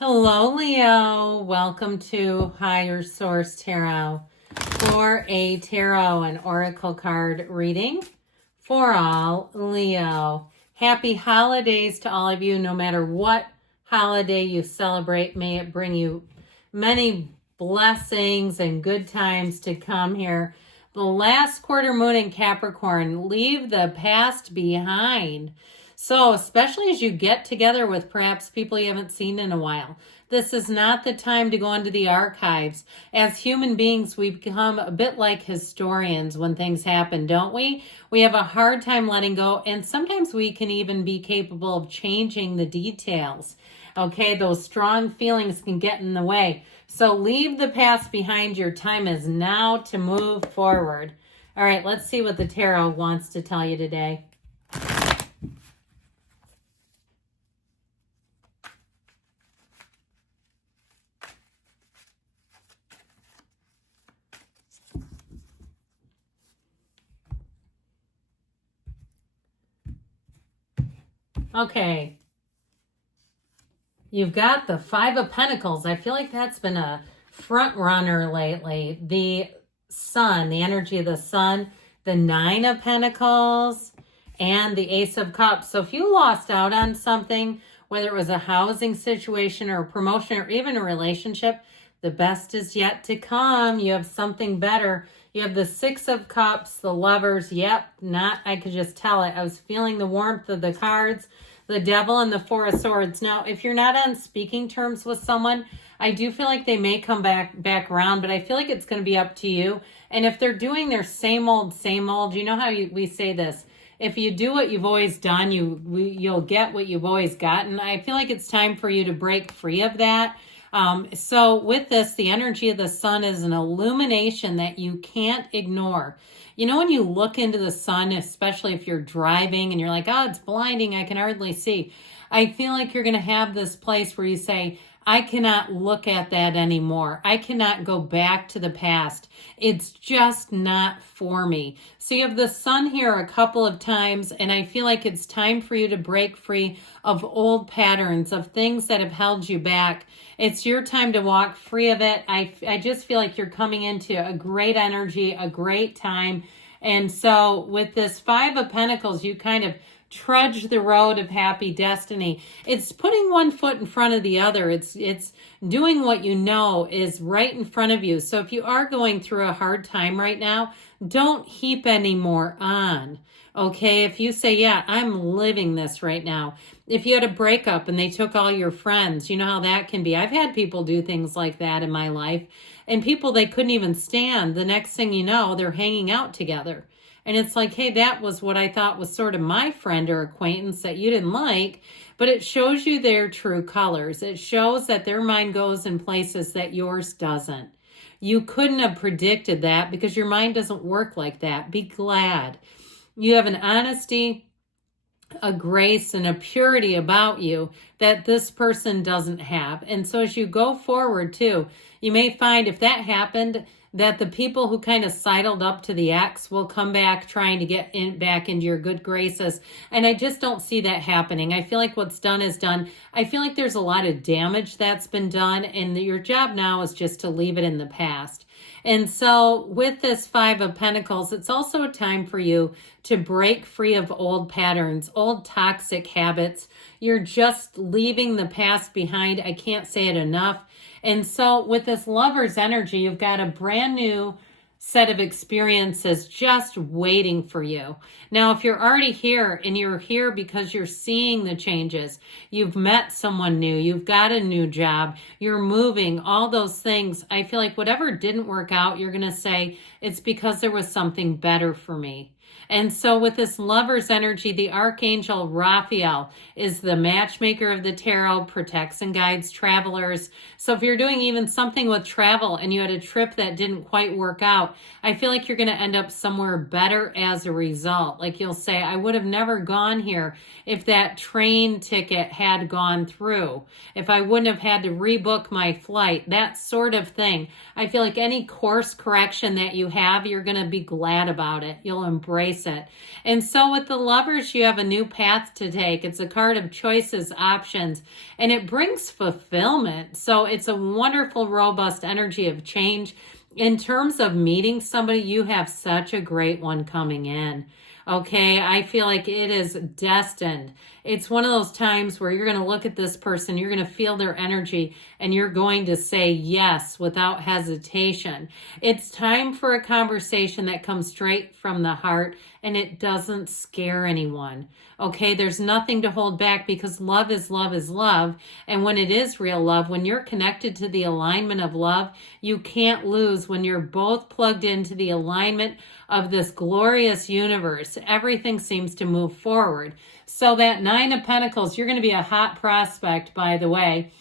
Hello, Leo. Welcome to Higher Source Tarot for a tarot and oracle card reading for all Leo. Happy holidays to all of you, no matter what holiday you celebrate. May it bring you many blessings and good times to come here. The last quarter moon in Capricorn, leave the past behind. So, especially as you get together with perhaps people you haven't seen in a while, this is not the time to go into the archives. As human beings, we become a bit like historians when things happen, don't we? We have a hard time letting go, and sometimes we can even be capable of changing the details. Okay, those strong feelings can get in the way. So leave the past behind. Your time is now to move forward. All right, let's see what the tarot wants to tell you today. Okay. You've got the Five of Pentacles. I feel like that's been a front runner lately. The Sun, the energy of the Sun, the Nine of Pentacles, and the Ace of Cups. So if you lost out on something, whether it was a housing situation or a promotion or even a relationship, the best is yet to come. You have something better. You have the Six of Cups, the Lovers. Yep, I could just tell it. I was feeling the warmth of the cards. The Devil and the Four of Swords. Now, if you're not on speaking terms with someone, I do feel like they may come back around, but I feel like it's going to be up to you. And if they're doing their same old, you know how we say this. If you do what you've always done, you'll get what you've always gotten. I feel like it's time for you to break free of that. So with this, the energy of the Sun is an illumination that you can't ignore. You know, when you look into the sun, especially if you're driving and you're like, oh, it's blinding, I can hardly see. I feel like you're going to have this place where you say, I cannot look at that anymore. I cannot go back to the past. It's just not for me. So you have the Sun here a couple of times, and I feel like it's time for you to break free of old patterns, of things that have held you back. It's your time to walk free of it. I just feel like you're coming into a great energy, a great time. And so with this Five of Pentacles, you kind of trudge the road of happy destiny. It's putting one foot in front of the other. It's doing what you know is right in front of you. So if you are going through a hard time right now, don't heap any more on. Okay, if you say, yeah, I'm living this right now. If you had a breakup and they took all your friends, you know how that can be. I've had people do things like that in my life, and people they couldn't even stand. The next thing you know, they're hanging out together. And it's like, hey, that was what I thought was sort of my friend or acquaintance that you didn't like, but it shows you their true colors. It shows that their mind goes in places that yours doesn't. You couldn't have predicted that because your mind doesn't work like that. Be glad. You have an honesty, a grace, and a purity about you that this person doesn't have. And so as you go forward too, you may find if that happened, that the people who kind of sidled up to the ex will come back trying to get back into your good graces. And I just don't see that happening. I feel like what's done is done. I feel like there's a lot of damage that's been done, and your job now is just to leave it in the past. And so with this Five of Pentacles, it's also a time for you to break free of old patterns, old toxic habits. You're just leaving the past behind. I can't say it enough. And so with this Lover's energy, you've got a brand new set of experiences just waiting for you. Now, if you're already here and you're here because you're seeing the changes, you've met someone new, you've got a new job, you're moving, all those things, I feel like whatever didn't work out, you're going to say, it's because there was something better for me. And so with this Lover's energy, the Archangel Raphael is the matchmaker of the tarot, protects and guides travelers. So if you're doing even something with travel and you had a trip that didn't quite work out, I feel like you're going to end up somewhere better as a result. Like you'll say, I would have never gone here if that train ticket had gone through, if I wouldn't have had to rebook my flight, that sort of thing. I feel like any course correction that you have, you're going to be glad about it. You'll embrace embrace it. And so with the Lovers, you have a new path to take. It's a card of choices, options, and it brings fulfillment. So it's a wonderful, robust energy of change. In terms of meeting somebody, you have such a great one coming in. Okay, I feel like it is destined. It's one of those times where you're going to look at this person, you're going to feel their energy, and you're going to say yes without hesitation. It's time for a conversation that comes straight from the heart, and it doesn't scare anyone. Okay, there's nothing to hold back, because love is love is love. And when it is real love, when you're connected to the alignment of love, you can't lose. When you're both plugged into the alignment of this glorious universe, everything seems to move forward. So that Nine of Pentacles, you're going to be a hot prospect, by the way.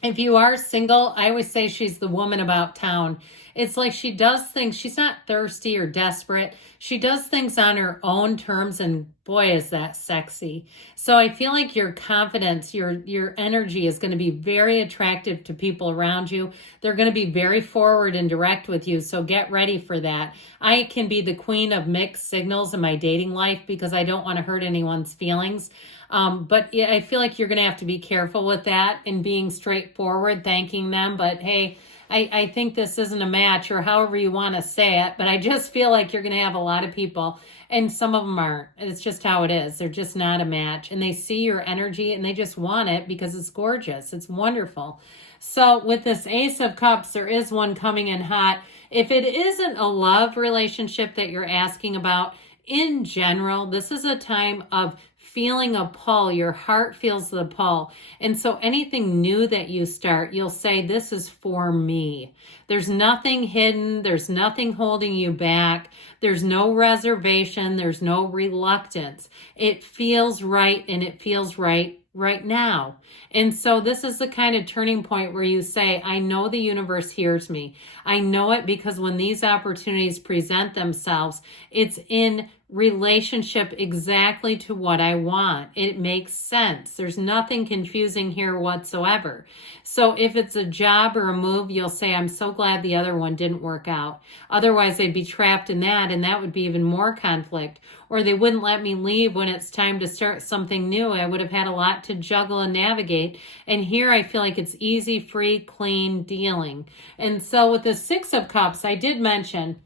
If you are single, I always say she's the woman about town. It's like she does things, she's not thirsty or desperate. She does things on her own terms, and boy, is that sexy. So I feel like your confidence, your energy is going to be very attractive to people around you. They're going to be very forward and direct with you, so get ready for that. I can be the queen of mixed signals in my dating life because I don't want to hurt anyone's feelings. But I feel like you're going to have to be careful with that and being straightforward, thanking them. But hey, I think this isn't a match, or however you want to say it, but I just feel like you're going to have a lot of people, and some of them aren't. It's just how it is. They're just not a match, and they see your energy and they just want it because it's gorgeous. It's wonderful. So with this Ace of Cups, there is one coming in hot. If it isn't a love relationship that you're asking about, in general, this is a time of feeling a pull. Your heart feels the pull. And so anything new that you start, you'll say, this is for me. There's nothing hidden. There's nothing holding you back. There's no reservation. There's no reluctance. It feels right, and it feels right now. And so this is the kind of turning point where you say, I know the universe hears me. I know it because when these opportunities present themselves, it's in relationship exactly to what I want. It makes sense. There's nothing confusing here whatsoever. So if it's a job or a move, you'll say, I'm so glad the other one didn't work out. Otherwise, they'd be trapped in that, and that would be even more conflict. Or they wouldn't let me leave when it's time to start something new. I would have had a lot to juggle and navigate. And here I feel like it's easy, free, clean dealing. And so with the Six of Cups, I did mention,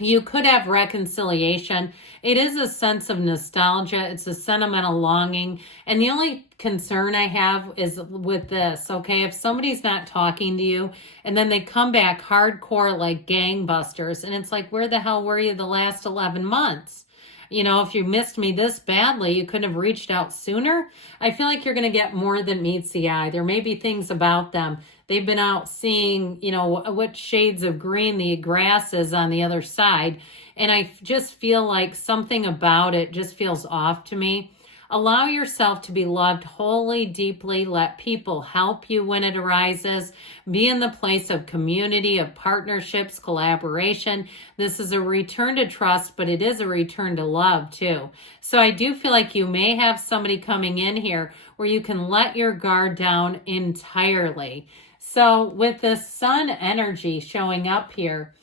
you could have reconciliation. It is a sense of nostalgia. It's a sentimental longing. And the only concern I have is with this, okay? If somebody's not talking to you and then they come back hardcore like gangbusters, and it's like, where the hell were you the last 11 months? You know, if you missed me this badly, you couldn't have reached out sooner. I feel like you're going to get more than meets the eye. There may be things about them. They've been out seeing, you know, what shades of green the grass is on the other side. And I just feel like something about it just feels off to me. Allow yourself to be loved wholly, deeply. Let people help you when it arises. Be in the place of community, of partnerships, collaboration. This is a return to trust, but it is a return to love too. So I do feel like you may have somebody coming in here where you can let your guard down entirely. So with the sun energy showing up here,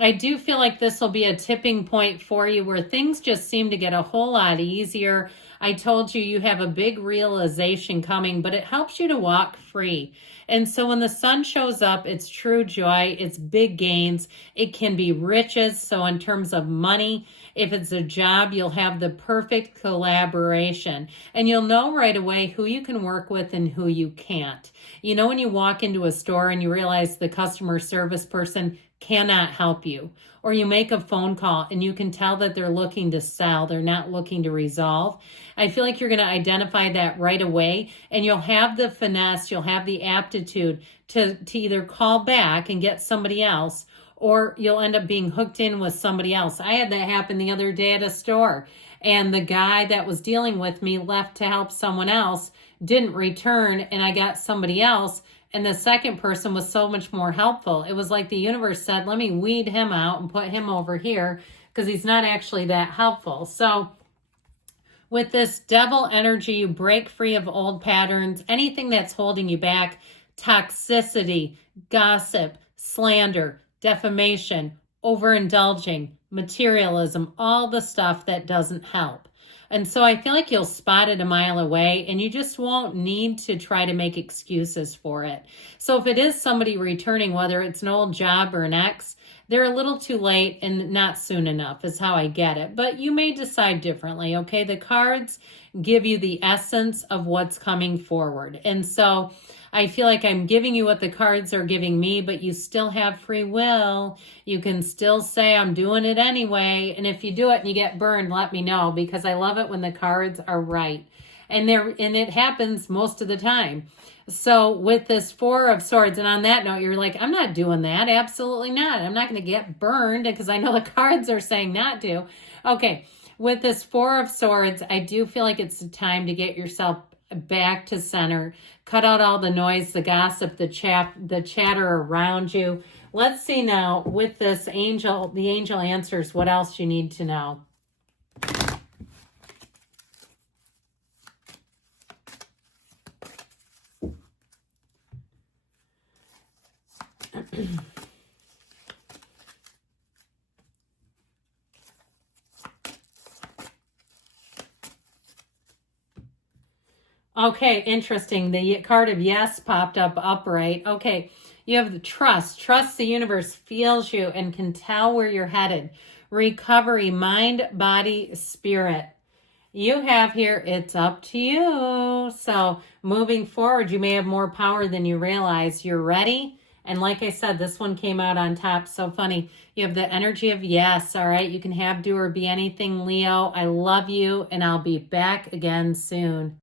I do feel like this will be a tipping point for you where things just seem to get a whole lot easier. I told you you have a big realization coming, but it helps you to walk free. And so when the sun shows up, it's true joy, it's big gains, it can be riches. So in terms of money, if it's a job, you'll have the perfect collaboration. And you'll know right away who you can work with and who you can't. You know, when you walk into a store and you realize the customer service person cannot help you, or you make a phone call and you can tell that they're looking to sell, they're not looking to resolve. I feel like you're going to identify that right away, and you'll have the finesse, you'll have the aptitude to either call back and get somebody else, or you'll end up being hooked in with somebody else. I had that happen the other day at a store, and the guy that was dealing with me left to help someone else, didn't return, and I got somebody else. And the second person was so much more helpful. It was like the universe said, let me weed him out and put him over here because he's not actually that helpful. So with this devil energy, you break free of old patterns, anything that's holding you back, toxicity, gossip, slander, defamation, overindulging, materialism, all the stuff that doesn't help. And so I feel like you'll spot it a mile away and you just won't need to try to make excuses for it. So if it is somebody returning, whether it's an old job or an ex, they're a little too late and not soon enough is how I get it. But you may decide differently, okay? The cards give you the essence of what's coming forward. And so I feel like I'm giving you what the cards are giving me, but you still have free will. You can still say, I'm doing it anyway. And if you do it and you get burned, let me know, because I love it when the cards are right. And it happens most of the time. So with this Four of Swords, and on that note, you're like, I'm not doing that. Absolutely not. I'm not going to get burned because I know the cards are saying not to. Okay, with this Four of Swords, I do feel like it's time to get yourself back to center. Cut out all the noise, the gossip, the chatter around you. Let's see now with this angel, the angel answers what else you need to know. Okay, interesting. The card of yes popped up upright. Okay, you have the trust. Trust the universe feels you and can tell where you're headed. Recovery, mind, body, spirit. You have here, it's up to you. So moving forward, you may have more power than you realize. You're ready. And like I said, this one came out on top. So funny. You have the energy of yes. All right. You can have, do, or be anything, Leo. I love you, and I'll be back again soon.